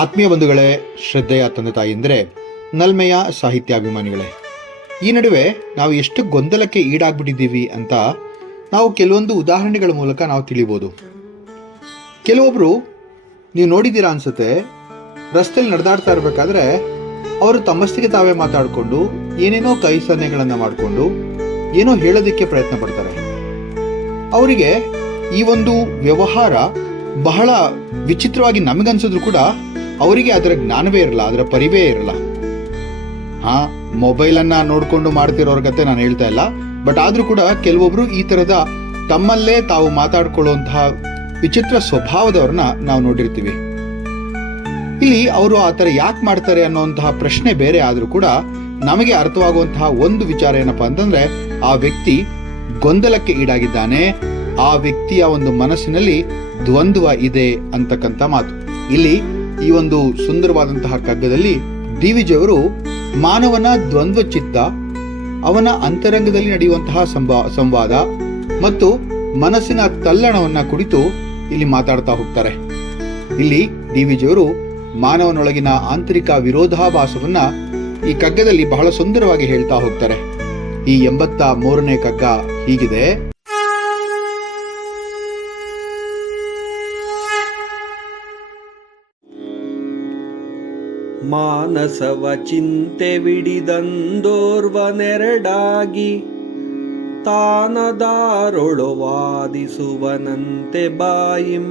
ಆತ್ಮೀಯ ಬಂಧುಗಳೇ, ಶ್ರದ್ಧೆಯ ತಂದೆ ತಾಯಿಯಂದರೆ, ನಲ್ಮೆಯ ಸಾಹಿತ್ಯಾಭಿಮಾನಿಗಳೇ, ಈ ನಡುವೆ ನಾವು ಎಷ್ಟು ಗೊಂದಲಕ್ಕೆ ಈಡಾಗ್ಬಿಟ್ಟಿದ್ದೀವಿ ಅಂತ ನಾವು ಕೆಲವೊಂದು ಉದಾಹರಣೆಗಳ ಮೂಲಕ ನಾವು ತಿಳಿಬೋದು. ಕೆಲವೊಬ್ಬರು ನೀವು ನೋಡಿದ್ದೀರಾ ಅನ್ಸುತ್ತೆ, ರಸ್ತೆಯಲ್ಲಿ ನಡೆದಾಡ್ತಾ ಇರಬೇಕಾದ್ರೆ ಅವರು ತಮ್ಮಷ್ಟಿಗೆ ತಾವೇ ಮಾತಾಡಿಕೊಂಡು ಏನೇನೋ ಕೈ ಸನ್ನೆಗಳನ್ನು ಮಾಡಿಕೊಂಡು ಏನೋ ಹೇಳೋದಕ್ಕೆ ಪ್ರಯತ್ನ ಪಡ್ತಾರೆ. ಅವರಿಗೆ ಈ ಒಂದು ವ್ಯವಹಾರ ಬಹಳ ವಿಚಿತ್ರವಾಗಿ ನಮಗನ್ಸಿದ್ರು ಕೂಡ ಅವರಿಗೆ ಅದರ ಜ್ಞಾನವೇ ಇರಲ್ಲ, ಅದರ ಪರಿವೇ ಇರಲ್ಲ. ಮೊಬೈಲನ್ನು ನೋಡಿಕೊಂಡು ಮಾಡ್ತಿರೋರ ಕತೆ ನಾನು ಹೇಳ್ತಾ ಇಲ್ಲ, ಬಟ್ ಆದರೂ ಕೂಡ ಕೆಲವೊಬ್ರು ಈ ಥರದ ತಮ್ಮಲ್ಲೇ ತಾವು ಮಾತಾಡ್ಕೊಳ್ಳುವಂತಹ ವಿಚಿತ್ರ ಸ್ವಭಾವದವ್ರನ್ನ ನಾವು ನೋಡಿರ್ತೀವಿ. ಇಲ್ಲಿ ಅವರು ಆ ಥರ ಯಾಕೆ ಮಾಡ್ತಾರೆ ಅನ್ನೋಂತಹ ಪ್ರಶ್ನೆ ಬೇರೆ ಆದರೂ ಕೂಡ ನಮಗೆ ಅರ್ಥವಾಗುವಂತಹ ಒಂದು ವಿಚಾರ ಏನಪ್ಪಾ ಅಂತಂದ್ರೆ, ಆ ವ್ಯಕ್ತಿ ಗೊಂದಲಕ್ಕೆ ಈಡಾಗಿದ್ದಾನೆ, ಆ ವ್ಯಕ್ತಿಯ ಒಂದು ಮನಸ್ಸಿನಲ್ಲಿ ದ್ವಂದ್ವ ಇದೆ ಅಂತಕ್ಕಂಥ ಮಾತು. ಇಲ್ಲಿ ಈ ಒಂದು ಸುಂದರವಾದಂತಹ ಕಗ್ಗದಲ್ಲಿ ಡಿ.ವಿ.ಜಿ. ಅವರು ಮಾನವನ ದ್ವಂದ್ವ ಚಿತ್ತ, ಅವನ ಅಂತರಂಗದಲ್ಲಿ ನಡೆಯುವಂತಹ ಸಂವಾದ ಮತ್ತು ಮನಸ್ಸಿನ ತಲ್ಲಣವನ್ನ ಕುರಿತು ಇಲ್ಲಿ ಮಾತಾಡ್ತಾ ಹೋಗ್ತಾರೆ. ಇಲ್ಲಿ ಡಿ.ವಿ.ಜಿ. ಅವರು ಮಾನವನೊಳಗಿನ ಆಂತರಿಕ ವಿರೋಧಾಭಾಸವನ್ನ ಈ ಕಗ್ಗದಲ್ಲಿ ಬಹಳ ಸುಂದರವಾಗಿ ಹೇಳ್ತಾ ಹೋಗ್ತಾರೆ. ಈ 83ನೇ ಕಗ್ಗ ಹೀಗಿದೆ: ಮಾನಸವ ಚಿಂತೆ ವಿಡಿದಂದೋರ್ವನೆರಡಾಗಿ ತಾನದಾರೊಳು ವಾದಿಸುವನಂತೆ ಬಾಯಿಂ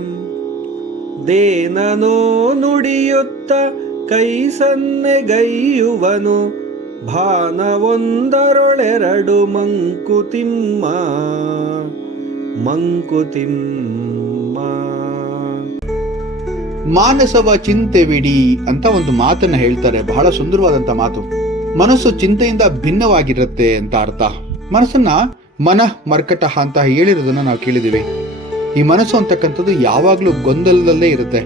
ದೇನನೋ ನುಡಿಯುತ್ತ ಕೈ ಸನ್ನೆಗೈಯುವನು ಭಾನವೊಂದರೊಳೆರಡು ಮಂಕುತಿಮ್ಮ. ಮಾನಸವ ಚಿಂತೆವಿಡಿ ಅಂತ ಒಂದು ಮಾತನ್ನ ಹೇಳ್ತಾರೆ. ಬಹಳ ಸುಂದರವಾದಂತ ಮಾತು. ಮನಸ್ಸು ಚಿಂತೆಯಿಂದ ಭಿನ್ನವಾಗಿರುತ್ತೆ ಅಂತ ಅರ್ಥ. ಮನಸ್ಸನ್ನ ಮನಃ ಮರ್ಕಟ ಅಂತ ಹೇಳಿರೋದನ್ನ ನಾವು ಕೇಳಿದೀವಿ. ಈ ಮನಸ್ಸು ಅಂತಕ್ಕಂಥದ್ದು ಯಾವಾಗ್ಲೂ ಗೊಂದಲದಲ್ಲೇ ಇರುತ್ತೆ,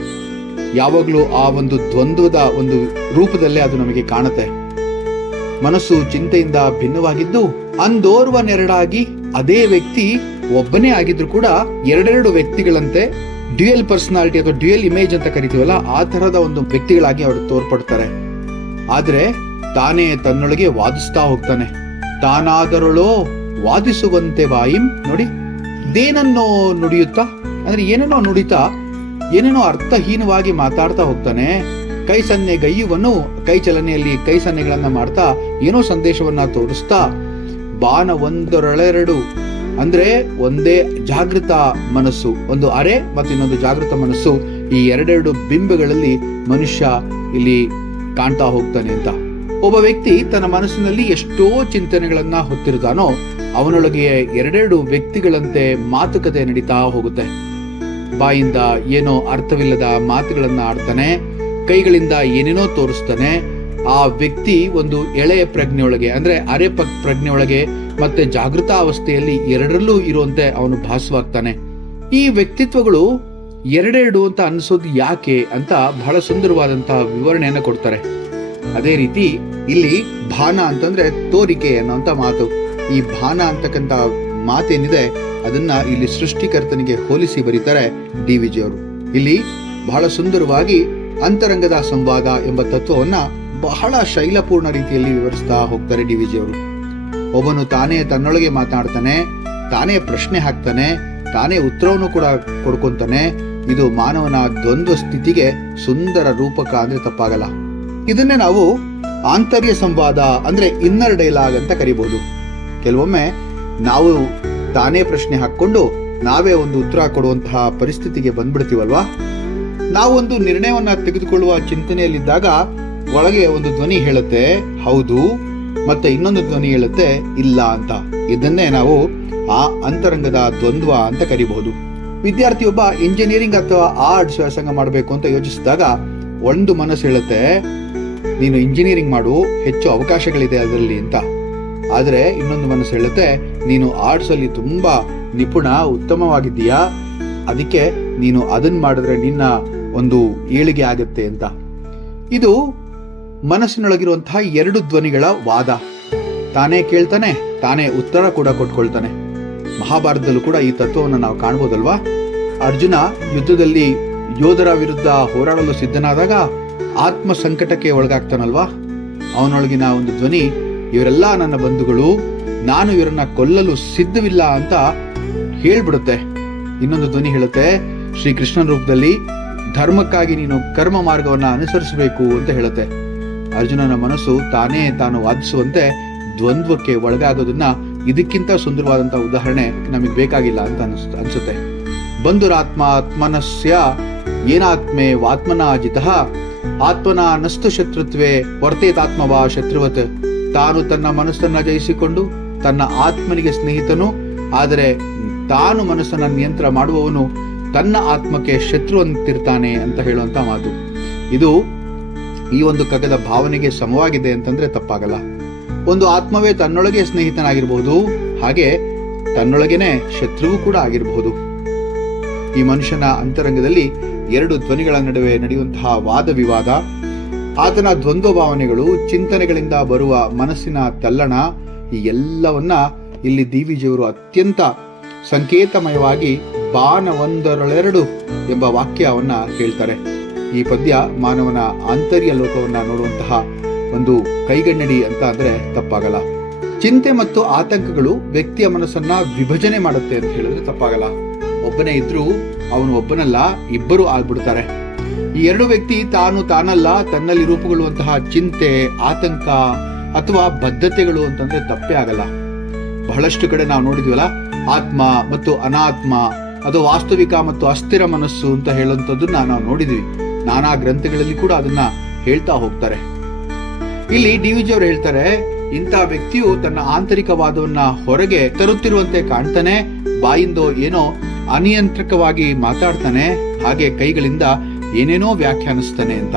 ಯಾವಾಗ್ಲೂ ಆ ಒಂದು ದ್ವಂದ್ವದ ಒಂದು ರೂಪದಲ್ಲೇ ಅದು ನಮಗೆ ಕಾಣುತ್ತೆ. ಮನಸ್ಸು ಚಿಂತೆಯಿಂದ ಭಿನ್ನವಾಗಿದ್ದು ಅಂದೋರ್ವನೆರಡಾಗಿ, ಅದೇ ವ್ಯಕ್ತಿ ಒಬ್ಬನೇ ಆಗಿದ್ರು ಕೂಡ ಎರಡೆರಡು ವ್ಯಕ್ತಿಗಳಂತೆ, ಡ್ಯುಯಲ್ ಪರ್ಸನಾಲಿಟಿ ಅಥವಾ ಡ್ಯುಯಲ್ ಇಮೇಜ್ ಅಂತ ಕರಿತೀವಲ್ಲ, ಆ ತರಹದ ಒಂದು ವ್ಯಕ್ತಿಗಳಾಗಿ ಅವರು ತೋರ್ಪಡ್ತಾರೆ. ಆದ್ರೆ ತಾನೇ ತನ್ನೊಳಗೆ ವಾದಿಸ್ತಾ ಹೋಗ್ತಾನೆ. ತಾನಾದರೊಳೋ ವಾದಿಸುವಂತೆ ಬಾಯಿಂ. ನೋಡಿ, ದೇನನ್ನೋ ನುಡಿಯುತ್ತಾ, ಅಂದ್ರೆ ಏನೇನೋ ನುಡಿತಾ ಏನೇನೋ ಅರ್ಥಹೀನವಾಗಿ ಮಾತಾಡ್ತಾ ಹೋಗ್ತಾನೆ. ಕೈ ಸನ್ನೆಗೈಯುವನು, ಕೈ ಚಲನೆಯಲ್ಲಿ ಕೈ ಸನ್ನೆಗಳನ್ನ ಮಾಡ್ತಾ ಏನೋ ಸಂದೇಶವನ್ನ ತೋರಿಸ್ತಾ, ಬಾಣ ಒಂದರೊಳೆರಡು ಅಂದ್ರೆ ಒಂದೇ ಜಾಗೃತ ಮನಸ್ಸು, ಒಂದು ಅರೆ ಮತ್ತು ಇನ್ನೊಂದು ಜಾಗೃತ ಮನಸ್ಸು, ಈ ಎರಡೆರಡು ಬಿಂಬಗಳಲ್ಲಿ ಮನುಷ್ಯ ಇಲ್ಲಿ ಕಾಣ್ತಾ ಹೋಗ್ತಾನೆ ಅಂತ. ಒಬ್ಬ ವ್ಯಕ್ತಿ ತನ್ನ ಮನಸ್ಸಿನಲ್ಲಿ ಎಷ್ಟೋ ಚಿಂತನೆಗಳನ್ನ ಹೊತ್ತಿರ್ತಾನೋ ಅವನೊಳಗೆ ಎರಡೆರಡು ವ್ಯಕ್ತಿಗಳಂತೆ ಮಾತುಕತೆ ನಡೀತಾ ಹೋಗುತ್ತೆ. ಬಾಯಿಂದ ಏನೋ ಅರ್ಥವಿಲ್ಲದ ಮಾತುಗಳನ್ನ ಆಡ್ತಾನೆ, ಕೈಗಳಿಂದ ಏನೇನೋ ತೋರಿಸ್ತಾನೆ. ಆ ವ್ಯಕ್ತಿ ಒಂದು ಎಳೆಯ ಪ್ರಜ್ಞೆಯೊಳಗೆ ಅಂದ್ರೆ ಅರೆ ಪ್ರಜ್ಞೆಯೊಳಗೆ ಮತ್ತೆ ಜಾಗೃತ ಅವಸ್ಥೆಯಲ್ಲಿ ಎರಡರಲ್ಲೂ ಇರುವಂತೆ ಅವನು ಭಾಸವಾಗ್ತಾನೆ. ಈ ವ್ಯಕ್ತಿತ್ವಗಳು ಎರಡೆರಡು ಅಂತ ಅನ್ಸೋದು ಯಾಕೆ ಅಂತ ಬಹಳ ಸುಂದರವಾದಂತಹ ವಿವರಣೆಯನ್ನ ಕೊಡ್ತಾರೆ. ಅದೇ ರೀತಿ ಇಲ್ಲಿ ಭಾನ ಅಂತಂದ್ರೆ ತೋರಿಕೆ ಅನ್ನೋಂತ ಮಾತು. ಈ ಭಾನ ಅಂತಕ್ಕಂಥ ಮಾತೇನಿದೆ ಅದನ್ನ ಇಲ್ಲಿ ಸೃಷ್ಟಿಕರ್ತನಿಗೆ ಹೋಲಿಸಿ ಬರೀತಾರೆ ಡಿ.ವಿ.ಜಿ. ಅವರು. ಇಲ್ಲಿ ಬಹಳ ಸುಂದರವಾಗಿ ಅಂತರಂಗದ ಸಂವಾದ ಎಂಬ ತತ್ವವನ್ನ ಬಹಳ ಶೈಲಪೂರ್ಣ ರೀತಿಯಲ್ಲಿ ವಿವರಿಸ್ತಾ ಹೋಗ್ತಾರೆ ಡಿ.ವಿ.ಜಿ. ಅವರು. ಒಬ್ಬನು ತಾನೇ ತನ್ನೊಳಗೆ ಮಾತನಾಡ್ತಾನೆ, ತಾನೇ ಪ್ರಶ್ನೆ ಹಾಕ್ತಾನೆ, ತಾನೇ ಉತ್ತರವನ್ನು ಕೂಡ ಕೊಡ್ಕೊಂತಾನೆ. ಇದು ಮಾನವನ ದ್ವಂದ್ವ ಸ್ಥಿತಿಗೆ ಸುಂದರ ರೂಪಕ ಅಂದ್ರೆ ತಪ್ಪಾಗಲ್ಲ. ಇದನ್ನೇ ನಾವು ಆಂತರ್ಯ ಸಂವಾದ ಅಂದ್ರೆ ಇನ್ನರ್ ಡೈಲಾಗ್ ಅಂತ ಕರಿಬಹುದು. ಕೆಲವೊಮ್ಮೆ ನಾವು ತಾನೇ ಪ್ರಶ್ನೆ ಹಾಕೊಂಡು ನಾವೇ ಒಂದು ಉತ್ತರ ಕೊಡುವಂತಹ ಪರಿಸ್ಥಿತಿಗೆ ಬಂದ್ಬಿಡ್ತೀವಲ್ವಾ. ನಾವೊಂದು ನಿರ್ಣಯವನ್ನ ತೆಗೆದುಕೊಳ್ಳುವ ಚಿಂತನೆಯಲ್ಲಿದ್ದಾಗ ಒಳಗೆ ಒಂದು ಧ್ವನಿ ಹೇಳುತ್ತೆ ಹೌದು, ಮತ್ತೆ ಇನ್ನೊಂದು ಧ್ವನಿ ಹೇಳುತ್ತೆ ಇಲ್ಲ ಅಂತ. ಇದನ್ನೇ ನಾವು ಆ ಅಂತರಂಗದ ದ್ವಂದ್ವ ಅಂತ ಕರಿಬಹುದು. ವಿದ್ಯಾರ್ಥಿಯೊಬ್ಬ ಇಂಜಿನಿಯರಿಂಗ್ ಅಥವಾ ಆರ್ಟ್ಸ್ ವ್ಯಾಸಂಗ ಮಾಡಬೇಕು ಅಂತ ಯೋಚಿಸಿದಾಗ ಒಂದು ಮನಸ್ಸು ಹೇಳುತ್ತೆ ನೀನು ಇಂಜಿನಿಯರಿಂಗ್ ಮಾಡು, ಹೆಚ್ಚು ಅವಕಾಶಗಳಿದೆ ಅದರಲ್ಲಿ ಅಂತ. ಆದ್ರೆ ಇನ್ನೊಂದು ಮನಸ್ಸು ಹೇಳುತ್ತೆ ನೀನು ಆರ್ಟ್ಸ್ ಅಲ್ಲಿ ತುಂಬಾ ನಿಪುಣ, ಉತ್ತಮವಾಗಿದ್ದೀಯಾ, ಅದಕ್ಕೆ ನೀನು ಅದನ್ನ ಮಾಡಿದ್ರೆ ನಿನ್ನ ಒಂದು ಏಳಿಗೆ ಆಗತ್ತೆ ಅಂತ. ಇದು ಮನಸ್ಸಿನೊಳಗಿರುವಂತಹ ಎರಡು ಧ್ವನಿಗಳ ವಾದ. ತಾನೇ ಕೇಳ್ತಾನೆ, ತಾನೇ ಉತ್ತರ ಕೂಡ ಕೊಟ್ಕೊಳ್ತಾನೆ. ಮಹಾಭಾರತದಲ್ಲೂ ಕೂಡ ಈ ತತ್ವವನ್ನು ನಾವು ಕಾಣ್ಬೋದಲ್ವಾ. ಅರ್ಜುನ ಯುದ್ಧದಲ್ಲಿ ಯೋಧರ ವಿರುದ್ಧ ಹೋರಾಡಲು ಸಿದ್ಧನಾದಾಗ ಆತ್ಮ ಸಂಕಟಕ್ಕೆ ಒಳಗಾಗ್ತಾನಲ್ವಾ, ಅವನೊಳಗಿನ ಒಂದು ಧ್ವನಿ, ಇವರೆಲ್ಲ ನನ್ನ ಬಂಧುಗಳು, ನಾನು ಇವರನ್ನ ಕೊಲ್ಲಲು ಸಿದ್ಧವಿಲ್ಲ ಅಂತ ಹೇಳ್ಬಿಡುತ್ತೆ. ಇನ್ನೊಂದು ಧ್ವನಿ ಹೇಳುತ್ತೆ, ಶ್ರೀಕೃಷ್ಣನ ರೂಪದಲ್ಲಿ ಧರ್ಮಕ್ಕಾಗಿ ನೀನು ಕರ್ಮ ಮಾರ್ಗವನ್ನ ಅನುಸರಿಸಬೇಕು ಅಂತ ಹೇಳುತ್ತೆ. ಅರ್ಜುನನ ಮನಸ್ಸು ತಾನು ವಾದಿಸುವಂತೆ ದ್ವಂದ್ವಕ್ಕೆ ಒಳಗಾಗೋದನ್ನ ಇದಕ್ಕಿಂತ ಸುಂದರವಾದಂತಹ ಉದಾಹರಣೆ ನಮಗೆ ಬೇಕಾಗಿಲ್ಲ ಅಂತ ಅನ್ಸುತ್ತೆ. ಬಂಧುರಾತ್ಮ ಆತ್ಮನಸ್ಯ ಏನಾತ್ಮೆ ವಾತ್ಮನ ಜಿತಃ ಆತ್ಮನ ನಸ್ತು ಶತ್ರುತ್ವೇ ವರ್ತೇತಾತ್ಮವಾ ಶತ್ರುವತ್. ತಾನು ತನ್ನ ಮನಸ್ಸನ್ನ ಜಯಿಸಿಕೊಂಡು ತನ್ನ ಆತ್ಮನಿಗೆ ಸ್ನೇಹಿತನು, ಆದರೆ ತಾನು ಮನಸ್ಸನ್ನ ನಿಯಂತ್ರಣ ಮಾಡುವವನು ತನ್ನ ಆತ್ಮಕ್ಕೆ ಶತ್ರು ಅಂತಿರ್ತಾನೆ ಅಂತ ಹೇಳುವಂತ ಮಾತು. ಇದು ಈ ಒಂದು ಕಗ್ಗದ ಭಾವನೆಗೆ ಸಮವಾಗಿದೆ ಅಂತಂದ್ರೆ ತಪ್ಪಾಗಲ್ಲ. ಒಂದು ಆತ್ಮವೇ ತನ್ನೊಳಗೆ ಸ್ನೇಹಿತನಾಗಿರಬಹುದು, ಹಾಗೆ ತನ್ನೊಳಗೇನೆ ಶತ್ರುವು ಕೂಡ ಆಗಿರಬಹುದು. ಈ ಮನುಷ್ಯನ ಅಂತರಂಗದಲ್ಲಿ ಎರಡು ಧ್ವನಿಗಳ ನಡುವೆ ನಡೆಯುವಂತಹ ವಾದ ವಿವಾದ, ಆತನ ದ್ವಂದ್ವ ಭಾವನೆಗಳು, ಚಿಂತನೆಗಳಿಂದ ಬರುವ ಮನಸ್ಸಿನ ತಲ್ಲಣ, ಈ ಎಲ್ಲವನ್ನ ಇಲ್ಲಿ ಡಿವಿಜಿಯವರು ಅತ್ಯಂತ ಸಂಕೇತಮಯವಾಗಿ ಬಾಣವೊಂದರಳೆರಡು ಎಂಬ ವಾಕ್ಯವನ್ನ ಹೇಳ್ತಾರೆ. ಈ ಪದ್ಯ ಮಾನವನ ಆಂತರ್ಯ ಲೋಕವನ್ನ ನೋಡುವಂತಹ ಒಂದು ಕೈಗನ್ನಡಿ ಅಂತ ಅಂದ್ರೆ ತಪ್ಪಾಗಲ್ಲ. ಚಿಂತೆ ಮತ್ತು ಆತಂಕಗಳು ವ್ಯಕ್ತಿಯ ಮನಸ್ಸನ್ನ ವಿಭಜನೆ ಮಾಡುತ್ತೆ ಅಂತ ಹೇಳಿದ್ರೆ ತಪ್ಪಾಗಲ್ಲ. ಒಬ್ಬನೇ ಇದ್ರೂ ಅವನು ಒಬ್ಬನಲ್ಲ, ಇಬ್ಬರು ಆಗ್ಬಿಡ್ತಾರೆ. ಈ ಎರಡು ವ್ಯಕ್ತಿ ತಾನಲ್ಲ, ತನ್ನಲ್ಲಿ ರೂಪುಗೊಳ್ಳುವಂತಹ ಚಿಂತೆ, ಆತಂಕ ಅಥವಾ ಬದ್ಧತೆಗಳು ಅಂತಂದ್ರೆ ತಪ್ಪೇ ಆಗಲ್ಲ. ಬಹಳಷ್ಟು ಕಡೆ ನಾವು ನೋಡಿದ್ವಲ್ಲ, ಆತ್ಮ ಮತ್ತು ಅನಾತ್ಮ, ಅದು ವಾಸ್ತವಿಕ ಮತ್ತು ಅಸ್ಥಿರ ಮನಸ್ಸು ಅಂತ ಹೇಳುವಂಥದ್ದನ್ನ ನಾವು ನೋಡಿದ್ವಿ. ನಾನಾ ಗ್ರಂಥಗಳಲ್ಲಿ ಕೂಡ ಅದನ್ನ ಹೇಳ್ತಾ ಹೋಗ್ತಾರೆ. ಇಲ್ಲಿ ಡಿವಿಜಿ ಅವರು ಹೇಳ್ತಾರೆ, ಇಂಥ ವ್ಯಕ್ತಿಯು ತನ್ನ ಆಂತರಿಕವಾದವನ್ನ ಹೊರಗೆ ತರುತ್ತಿರುವಂತೆ ಕಾಣ್ತಾನೆ, ಬಾಯಿಂದೋ ಏನೋ ಅನಿಯಂತ್ರಕವಾಗಿ ಮಾತಾಡ್ತಾನೆ, ಹಾಗೆ ಕೈಗಳಿಂದ ಏನೇನೋ ವ್ಯಾಖ್ಯಾನಿಸ್ತಾನೆ ಅಂತ.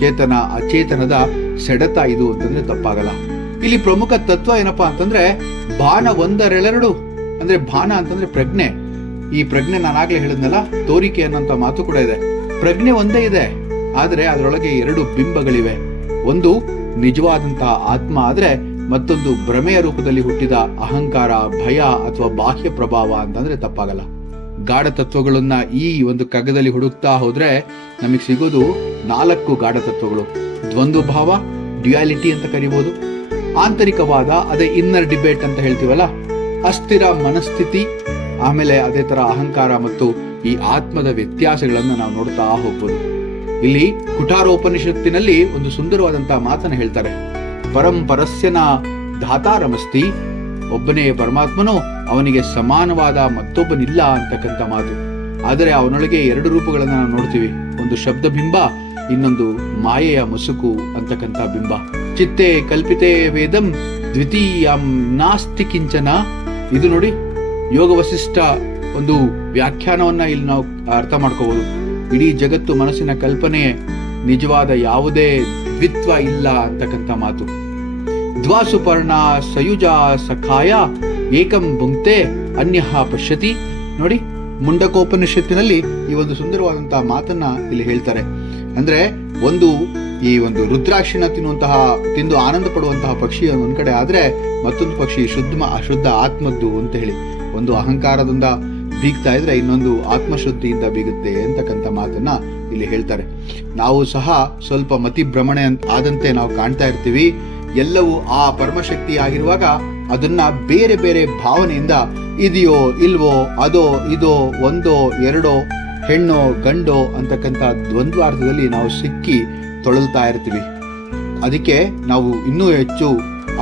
ಚೇತನ ಅಚೇತನದ ಸೆಳೆತ ಇದು ಅಂತಂದ್ರೆ ತಪ್ಪಾಗಲ್ಲ. ಇಲ್ಲಿ ಪ್ರಮುಖ ತತ್ವ ಏನಪ್ಪಾ ಅಂತಂದ್ರೆ ಬಾಣ ಒಂದರೆರಡು, ಅಂದ್ರೆ ಬಾಣ ಅಂತಂದ್ರೆ ಪ್ರಜ್ಞೆ. ಈ ಪ್ರಜ್ಞೆ ನಾನಾಗ್ಲೇ ಹೇಳಿದ್ನಲ್ಲ, ತೋರಿಕೆ ಅನ್ನೋಂಥ ಮಾತು ಕೂಡ ಇದೆ. ಪ್ರಜ್ಞೆ ಒಂದೇ ಇದೆ, ಆದ್ರೆ ಅದರೊಳಗೆ ಎರಡು ಬಿಂಬಗಳಿವೆ. ಒಂದು ನಿಜವಾದಂತಹ ಆತ್ಮ ಆದ್ರೆ ಮತ್ತೊಂದು ಭ್ರಮೆಯ ರೂಪದಲ್ಲಿ ಹುಟ್ಟಿದ ಅಹಂಕಾರ, ಭಯ ಅಥವಾ ಬಾಹ್ಯ ಪ್ರಭಾವ ಅಂತಂದ್ರೆ ತಪ್ಪಾಗಲ್ಲ. ಗಾಢ ತತ್ವಗಳನ್ನ ಈ ಒಂದು ಕಗ್ಗದಲ್ಲಿ ಹುಡುಕ್ತಾ ಹೋದ್ರೆ ನಮಗೆ ಸಿಗೋದು 4 ಗಾಢ ತತ್ವಗಳು. ದ್ವಂದ್ವ ಭಾವ, ಡ್ಯುಯಾಲಿಟಿ ಅಂತ ಕರಿಬಹುದು. ಆಂತರಿಕವಾದ, ಅದೇ ಇನ್ನರ್ ಡಿಬೇಟ್ ಅಂತ ಹೇಳ್ತೀವಲ್ಲ, ಅಸ್ಥಿರ ಮನಸ್ಥಿತಿ, ಆಮೇಲೆ ಅದೇ ತರ ಅಹಂಕಾರ ಮತ್ತು ಈ ಆತ್ಮದ ವ್ಯತ್ಯಾಸಗಳನ್ನ ನಾವು ನೋಡ್ತಾ ಹೋಗ್ಬೋದು. ಇಲ್ಲಿ ಕುಠಾರೋಪನಿಷತ್ತಿನಲ್ಲಿ ಒಂದು ಸುಂದರವಾದಂತಹ ಮಾತನ್ನ ಹೇಳ್ತಾರೆ, ಪರಂ ಪರಸ್ಯನ ಧಾತಾರಮಸ್ತಿ, ಒಬ್ಬನೇ ಪರಮಾತ್ಮನು, ಅವನಿಗೆ ಸಮಾನವಾದ ಮತ್ತೊಬ್ಬನಿಲ್ಲ ಅಂತಕ್ಕಂಥ ಮಾತು. ಆದರೆ ಅವನೊಳಗೆ 2 ರೂಪಗಳನ್ನ ನಾವು ನೋಡ್ತೀವಿ, ಒಂದು ಶಬ್ದ ಬಿಂಬ, ಇನ್ನೊಂದು ಮಾಯೆಯ ಮುಸುಕು ಅಂತಕ್ಕಂಥ ಬಿಂಬ. ಚಿತ್ತೆ ಕಲ್ಪಿತೆ ವೇದಂ ದ್ವಿತೀಯಂ ನಾಸ್ತಿ ಕಿಂಚನ. ಇದು ನೋಡಿ, ಯೋಗ ವಸಿಷ್ಠ ಒಂದು ವ್ಯಾಖ್ಯಾನವನ್ನ ಇಲ್ಲಿ ನಾವು ಅರ್ಥ ಮಾಡ್ಕೋಬಹುದು. ಇಡೀ ಜಗತ್ತು ಮನಸ್ಸಿನ ಕಲ್ಪನೆ, ನಿಜವಾದ ಯಾವುದೇ ದ್ವಿತ್ವ ಇಲ್ಲ ಅಂತಕ್ಕಂಥ ಮಾತು. ದ್ವಾಸುಪರ್ಣ ಸಯುಜ ಸಖಾಯ ಏಕಂ ಭುಂಕ್ತೆ ಅನ್ಯಃ ಪಶ್ಯತಿ. ನೋಡಿ, ಮುಂಡಕೋಪನಿಷತ್ತಿನಲ್ಲಿ ಈ ಒಂದು ಸುಂದರವಾದಂತಹ ಮಾತನ್ನ ಇಲ್ಲಿ ಹೇಳ್ತಾರೆ. ಅಂದ್ರೆ ಈ ಒಂದು ರುದ್ರಾಕ್ಷಿನ ತಿಂದು ಆನಂದ ಪಡುವಂತಹ ಪಕ್ಷಿ ಒಂದ್ ಕಡೆ ಆದ್ರೆ, ಮತ್ತೊಂದು ಪಕ್ಷಿ ಅಶುದ್ಧ ಆತ್ಮದ್ದು ಅಂತ ಹೇಳಿ, ಒಂದು ಅಹಂಕಾರದಿಂದ ಬೀಗ್ತಾ ಇದ್ರೆ ಇನ್ನೊಂದು ಆತ್ಮಶುದ್ಧಿಯಿಂದ ಬೀಗುತ್ತೆ ಅಂತಕ್ಕಂಥ ಮಾತನ್ನ ಇಲ್ಲಿ ಹೇಳ್ತಾರೆ. ನಾವು ಸಹ ಸ್ವಲ್ಪ ಮತಿ ಭ್ರಮಣೆ ಆದಂತೆ ನಾವು ಕಾಣ್ತಾ ಇರ್ತೀವಿ. ಎಲ್ಲವೂ ಆ ಪರಮಶಕ್ತಿ ಆಗಿರುವಾಗ ಅದನ್ನ ಬೇರೆ ಬೇರೆ ಭಾವನೆಯಿಂದ ಇದೆಯೋ ಇಲ್ವೋ, ಅದೋ ಇದೋ, ಒಂದೋ ಎರಡೋ, ಹೆಣ್ಣೋ ಗಂಡೋ ಅಂತಕ್ಕಂಥ ದ್ವಂದ್ವಾರ್ಥದಲ್ಲಿ ನಾವು ಸಿಕ್ಕಿ ತೊಳಲ್ತಾ ಇರ್ತೀವಿ. ಅದಕ್ಕೆ ನಾವು ಇನ್ನೂ ಹೆಚ್ಚು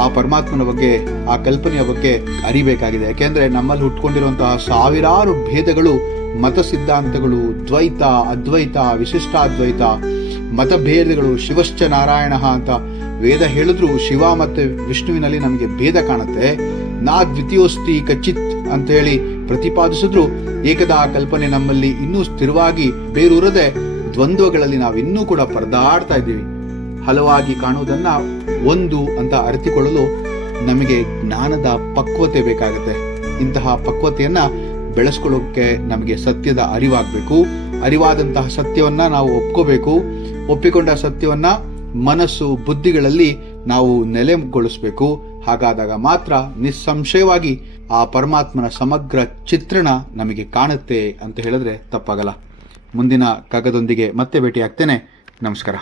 ಆ ಪರಮಾತ್ಮನ ಬಗ್ಗೆ, ಆ ಕಲ್ಪನೆಯ ಬಗ್ಗೆ ಅರಿಬೇಕಾಗಿದೆ. ಯಾಕೆಂದ್ರೆ ನಮ್ಮಲ್ಲಿ ಹುಟ್ಕೊಂಡಿರುವಂತಹ ಸಾವಿರಾರು ಭೇದಗಳು, ಮತ ಸಿದ್ಧಾಂತಗಳು, ದ್ವೈತ, ಅದ್ವೈತ, ವಿಶಿಷ್ಟಾದ್ವೈತ, ಮತಭೇದಗಳು, ಶಿವಶ್ಚ ನಾರಾಯಣ ಅಂತ ವೇದ ಹೇಳಿದ್ರು ಶಿವ ಮತ್ತೆ ವಿಷ್ಣುವಿನಲ್ಲಿ ನಮಗೆ ಭೇದ ಕಾಣುತ್ತೆ. ನಾ ದ್ವಿತೀಯೋಸ್ತಿ ಕಚ್ಚಿತ್ ಅಂತ ಹೇಳಿ ಪ್ರತಿಪಾದಿಸಿದ್ರು ಏಕದಾ ಕಲ್ಪನೆ ನಮ್ಮಲ್ಲಿ ಇನ್ನೂ ಸ್ಥಿರವಾಗಿ ಬೇರೂರದೆ ದ್ವಂದ್ವಗಳಲ್ಲಿ ನಾವು ಇನ್ನೂ ಕೂಡ ಪರದಾಡ್ತಾ ಇದ್ದೀವಿ. ಹಲವಾಗಿ ಕಾಣುವುದನ್ನ ಒಂದು ಅಂತ ಅರಿತುಕೊಳ್ಳಲು ನಮಗೆ ಜ್ಞಾನದ ಪಕ್ವತೆ ಬೇಕಾಗುತ್ತೆ. ಇಂತಹ ಪಕ್ವತೆಯನ್ನ ಬೆಳೆಸ್ಕೊಳ್ಳೋಕೆ ನಮಗೆ ಸತ್ಯದ ಅರಿವಾಗಬೇಕು. ಅರಿವಾದಂತಹ ಸತ್ಯವನ್ನ ನಾವು ಒಪ್ಕೋಬೇಕು. ಒಪ್ಪಿಕೊಂಡ ಸತ್ಯವನ್ನ ಮನಸ್ಸು, ಬುದ್ಧಿಗಳಲ್ಲಿ ನಾವು ನೆಲೆಗೊಳಿಸಬೇಕು. ಹಾಗಾದಾಗ ಮಾತ್ರ ನಿಸ್ಸಂಶಯವಾಗಿ ಆ ಪರಮಾತ್ಮನ ಸಮಗ್ರ ಚಿತ್ರಣ ನಮಗೆ ಕಾಣುತ್ತೆ ಅಂತ ಹೇಳಿದ್ರೆ ತಪ್ಪಾಗಲ್ಲ. ಮುಂದಿನ ಕಾಗದೊಂದಿಗೆ ಮತ್ತೆ ಭೇಟಿಯಾಗ್ತೇನೆ. ನಮಸ್ಕಾರ.